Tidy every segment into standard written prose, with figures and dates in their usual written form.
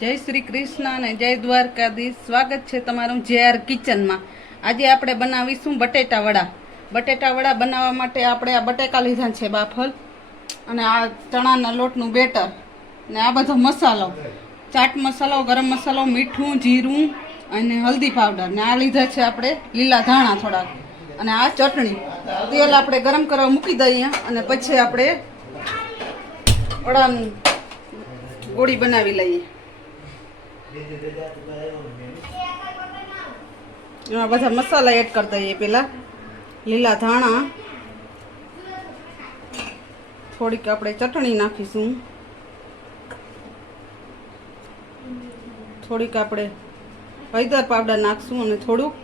જય શ્રી કૃષ્ણ અને જય દ્વારકાધીશ. સ્વાગત છે તમારું JR કિચનમાં. આજે આપણે બનાવીશું બટેટા વડા. બટેટા વડા બનાવવા માટે આપણે આ બટેકા લીધા છે બાફલ, અને આ ચણાના લોટનું બેટર, ને આ બધો મસાલો, ચાટ મસાલો, ગરમ મસાલો, મીઠું, જીરું અને હલ્દી પાવડર, ને આ લીધા છે આપણે લીલા ધાણા થોડાક, અને આ ચટણી. તેલ આપણે ગરમ કરવા મૂકી દઈએ અને પછી આપણે વડાનું ગોળી બનાવી લઈએ. એમાં બધા મસાલા એડ કરી દઈએ. પેલા લીલા ધાણા, થોડીક આપણે ચટણી નાખીશું, થોડીક આપણે હળદર પાવડર નાખીશું અને થોડુંક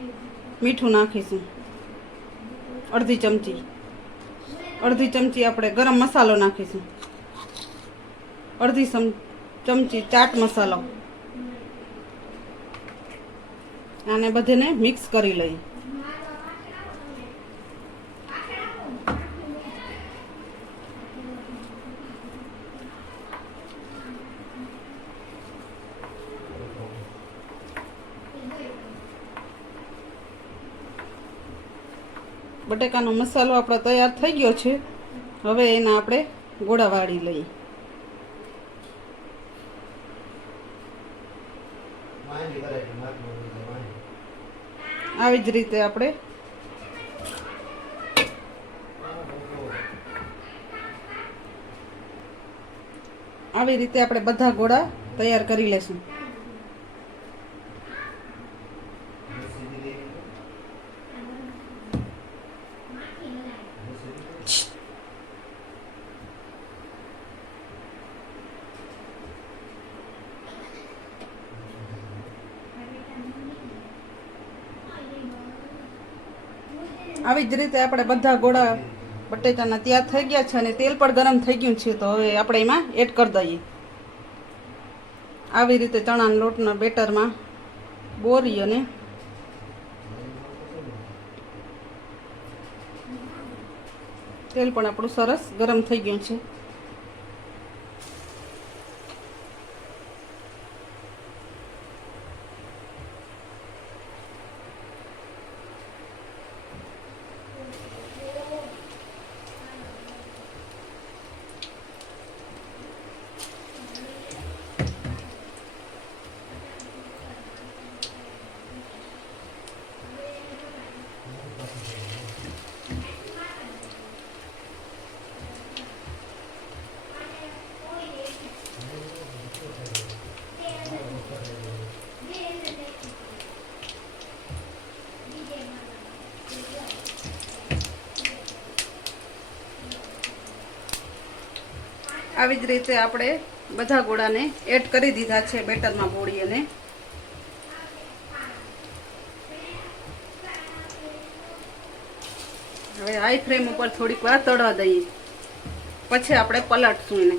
મીઠું નાખીશું. અડધી ચમચી આપણે ગરમ મસાલો નાખીશું. અડધી ચમચી ચાટ મસાલો. આને બધાને મિક્સ કરી લઈએ. બટેકાનો મસાલો આપણો તૈયાર થઈ ગયો છે. હવે એના આપણે ગોળા વાળી લઈએ. આવી જ રીતે આપણે બધા ગોળા તૈયાર કરી લેશું. આવી જ રીતે આપણે બધા ગોળા બટેટાના તૈયાર થઈ ગયા છે અને તેલ પણ ગરમ થઈ ગયું છે. તો હવે આપણે એમાં એડ કરી દઈએ. આવી રીતે ચણાના લોટના બેટરમાં બોરી અને તેલ પણ આપણું સરસ ગરમ થઈ ગયું છે. આવી જ રીતે આપણે બધા ગોળાને એડ કરી દીધા છે બેટરમાં બોળી, અને હવે હાઈ ફ્લેમ ઉપર થોડીક વાર તળવા દઈએ. પછી આપણે પલટશું એને.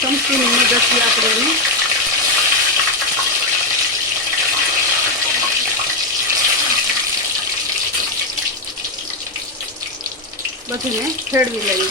ચમચીની મદદથી આપણે એને બધીને ફેરવી લઈએ.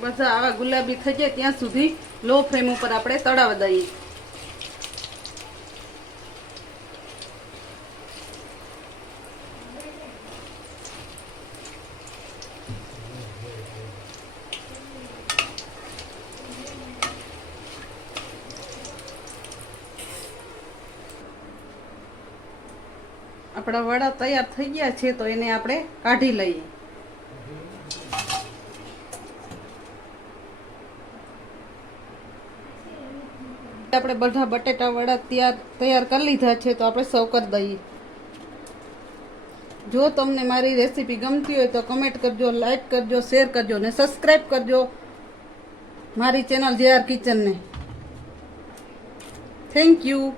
બધા આવા ગુલાબી થઈ જાય ત્યાં સુધી લો ફ્લેમ ઉપર આપણે તળાવવા દઈએ. આપણા વડા તૈયાર થઈ ગયા છે, તો એને આપણે કાઢી લઈએ. આપણે બધા બટેટા વડા તૈયાર કરી લીધા છે, તો આપણે સર્વ કરી દઈએ. જો તમને મારી રેસીપી ગમતી હોય તો કમેન્ટ કરજો, લાઈક કરજો, શેર કરજો ને સબસ્ક્રાઈબ કરજો મારી ચેનલ JR કિચનને. Thank you.